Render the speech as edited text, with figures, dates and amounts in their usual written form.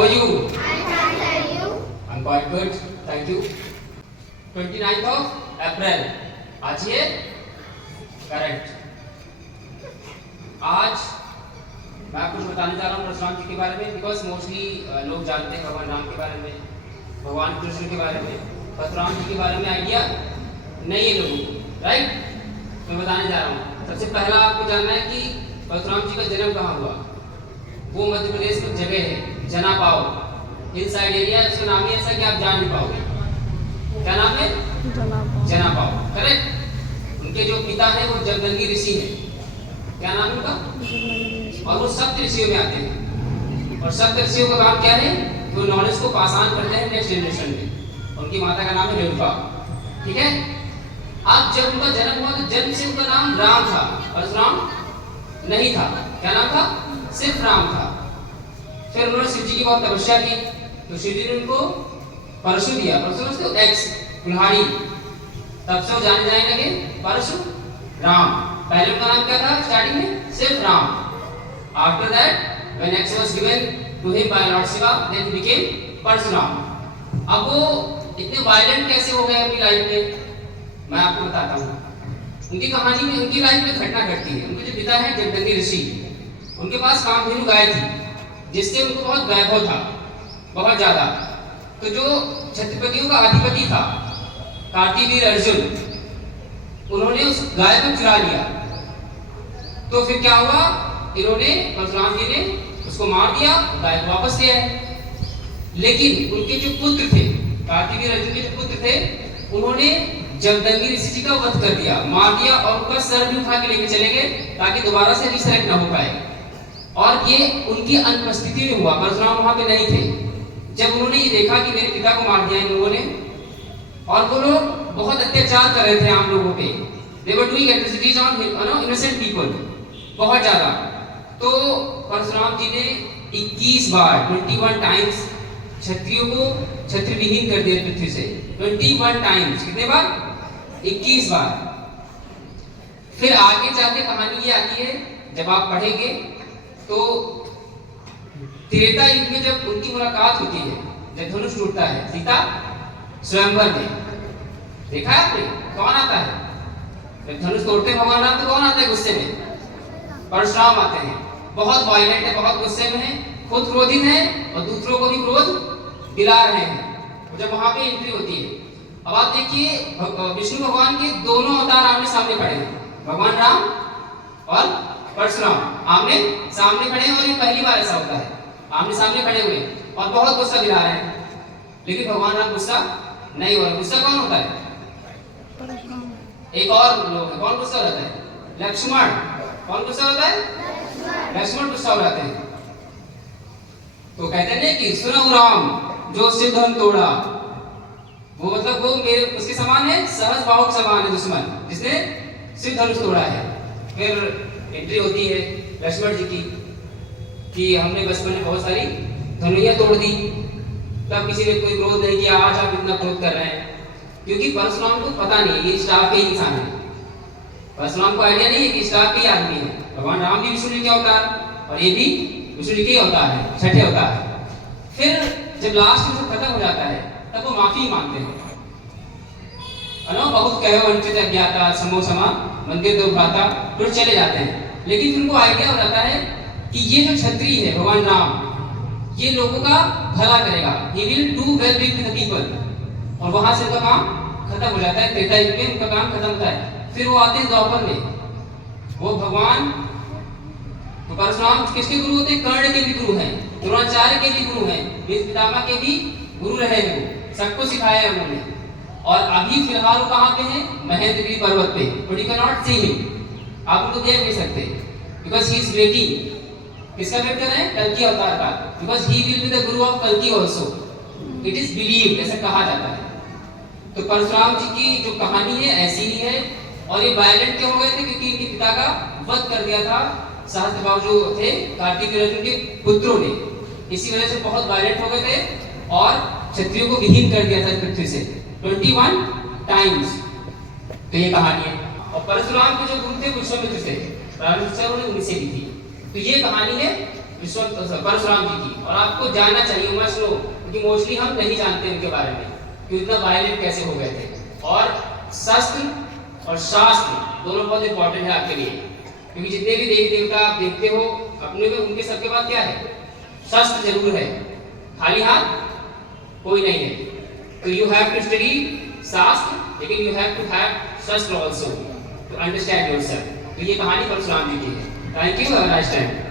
How are you? I'm fine, are you? I'm quite good, thank you. 29th of April. आज ये correct. आज मैं आपको बताने जा रहा हूँ परशुराम जी के बारे में, बिकॉज मोस्टली लोग जानते हैं भगवान राम के बारे में, भगवान कृष्ण के बारे में, परशुराम जी के बारे में आइडिया नहीं है लोगों को, राइट? मैं बताने जा रहा हूँ। सबसे पहला आपको जानना है कि परशुराम जी का जन्म कहाँ हुआ। वो मध्य प्रदेश में जगह है जनापाव, हिल साइड एरिया, उसका नाम ही ऐसा कि आप जान नहीं पाओगे। क्या नाम है? जनापाव, करेक्ट। उनके जो पिता हैं वो जमदग्नि ऋषि हैं। क्या नाम है उनका? और वो सप्त ऋषियों में आते हैं, और सप्त ऋषियों का काम क्या है? वो नॉलेज को पास ऑन करते हैं नेक्स्ट जनरेशन में। उनकी माता का नाम है रेणुका, ठीक है। अब जब उनका जन्म हुआ तो जन्म से उनका नाम राम था, परशुराम नहीं था। क्या नाम था? सिर्फ राम था। फिर उन्होंने शिव जी की बहुत तपस्या की, तो शिव जी ने उनको परशु दिया। परशु उसको एक्स कुल्हाड़ी, तब से वो जाने लगे परशुराम। पहले उनका नाम क्या था स्टार्टिंग में? सिर्फ Ram. After that when axe was given to him by Lord Shiva, then he became Parashuram. अब वो इतने वायलेंट कैसे हो गए अपनी लाइफ में, मैं आपको बताता हूँ। उनकी कहानी में, उनकी लाइफ में घटना घटती है। उनके जो पिता हैं जमदग्नि ऋषि, उनके पास कामधेनु गाय थी, जिससे उनको बहुत वैभव था, बहुत ज्यादा। तो जो छत्रपतियों का अधिपति था कार्तिवीर अर्जुन, उन्होंने उस गाय को चुरा लिया। तो फिर क्या हुआ? इन्होंने, परशुराम जी ने उसको मार दिया, गाय को वापस ले आए। लेकिन उनके जो पुत्र थे, कार्तिवीर अर्जुन के जो पुत्र थे, उन्होंने जमदग्नि ऋषि जी का वध कर दिया, मार दिया, और उनका सर भी उठा के लेके चले गए ताकि दोबारा से रिसरेक्ट ना हो पाए। और ये उनकी अनुपस्थिति में हुआ, परशुराम वहां पे नहीं थे। जब उन्होंने ये देखा कि मेरे पिता को मार दिया इन लोगों ने, और वो लोग बहुत अत्याचार कर रहे थे आम लोगों पे, they were doing atrocities on innocent people, बहुत ज्यादा। तो परशुराम जी ने 21 बार 21 टाइम्स क्षत्रियों को क्षत्रिय विहीन कर दिया पृथ्वी से। 21 टाइम्स, कितने बार? 21 बार। फिर आगे जाके कहानी ये आती है, जब आप पढ़ेंगे तो त्रेता युग में जब उनकी मुलाकात होती है, जब धनुष टूटता है सीता स्वयंवर में, देखा है आपने? कौन आता है जब धनुष तोड़ते भगवान राम? तो कौन आता है गुस्से में? परशुराम आते हैं। बहुत वायलेंट है, बहुत गुस्से में है, खुद क्रोधित है और दूसरों को भी क्रोध दिला रहे हैं। जब वहां पे एंट्री होती है, अब आप देखिए विष्णु भगवान के दोनों अवतार आमने सामने खड़े हैं, भगवान राम और परशुराम आमने सामने खड़े हैं। और ये पहली बार ऐसा होता है, आमने सामने खड़े हुए और बहुत गुस्सा दिला रहे हैं। लेकिन भगवान राम गुस्सा नहीं हो रहा। गुस्सा कौन होता है? एक और लोग है, कौन गुस्सा हो जाता है? लक्ष्मण। कौन गुस्सा होता है? लक्ष्मण गुस्सा हो जाते हैं। तो कहते हैं कि सुनो राम जो सिर धन तोड़ा, वो मतलब वो मेरे उसके समान है, सहज भाव के समान है दुश्मन जिसने सिर धनुष तोड़ा है। फिर एंट्री होती है लक्ष्मण जी की कि हमने बचपन में बहुत सारी धनुइयां तोड़ दी, तब किसी ने कोई क्रोध नहीं किया। आज आप इतना क्रोध कर रहे हैं, क्योंकि परशुराम को पता नहीं है ये स्टाफ के ही इंसान है। परशुराम को आइडिया नहीं है कि स्टाफ के ही आदमी है। भगवान राम भी विष्णु जी के अवतार, और ये भी विष्णु जी के अवतार है, छठे अवतार है। फिर जब लास्ट में खत्म हो जाता है, तब वो माफी मांगते हैं। बहुत कहो वंचित अज्ञाता समो समा मंदिर दो भ्राता, फिर चले जाते हैं। लेकिन फिर उनको आइडिया हो जाता है कि ये जो क्षत्रिय है भगवान राम, ये लोगों का भला करेगा, he will do well with the people। और वहां से उनका काम खत्म हो जाता है, त्रेता युग में उनका काम खत्म होता है। फिर वो आते हैं द्वापर में, वो भगवान, तो परशुराम किसके गुरु होते हैं? कर्ण के भी गुरु हैं, द्रोणाचार्य के भी गुरु हैं, भीष्म पितामह के भी गुरु रहे हैं, वो सबको सिखाया है उन्होंने। और अभी फिलहाल वो कहाँ पे हैं? महेंद्रगिरी पर्वत पे, but you can not see him, आप उनको देख नहीं सकते, बिकॉज ही इज वेटिंग। किसका वेट कर रहे हैं? कल्कि अवतार का, because he will be the Guru of कल्कि आल्सो, इट इज बिलीव्ड, ऐसा कहा जाता है। तो परशुराम जी की जो कहानी है ऐसी ही है। और ये वायलेंट क्यों हो गए थे? क्योंकि इनके पिता का वध कर दिया था सहस्त्रभाव जो थे कार्तिकेय अर्जुन के पुत्रों ने, इसी वजह से बहुत वायलेंट हो गए थे और क्षत्रियों को विहीन कर दिया था पृथ्वी से 21 टाइम्स। तो ये कहानी है। और परशुराम के जो गुरु थे विश्वामित्र थे, प्रारंभ शिक्षा उन्होंने उन्हीं से ली थी। तो ये कहानी है परशुराम जी की, और आपको जानना चाहिए, मस्ट नो, क्योंकि मोस्टली हम नहीं जानते उनके बारे में कि इतना वायलेंट कैसे हो गए थे। और शस्त्र और शास्त्र दोनों बहुत इंपॉर्टेंट है आपके लिए, क्योंकि जितने भी देवी देवता आप देखते हो अपने में, उनके सबके पास क्या है? शस्त्र जरूर है, खाली हाथ कोई नहीं है। तो यू हैव टू स्टडी शास्त्र, लेकिन यू हैव टू हैव शस्त्र ऑल्सो टू अंडरस्टैंड योरसेल्फ। तो ये कहानी परशुराम जी की है। Thank you, have a nice time.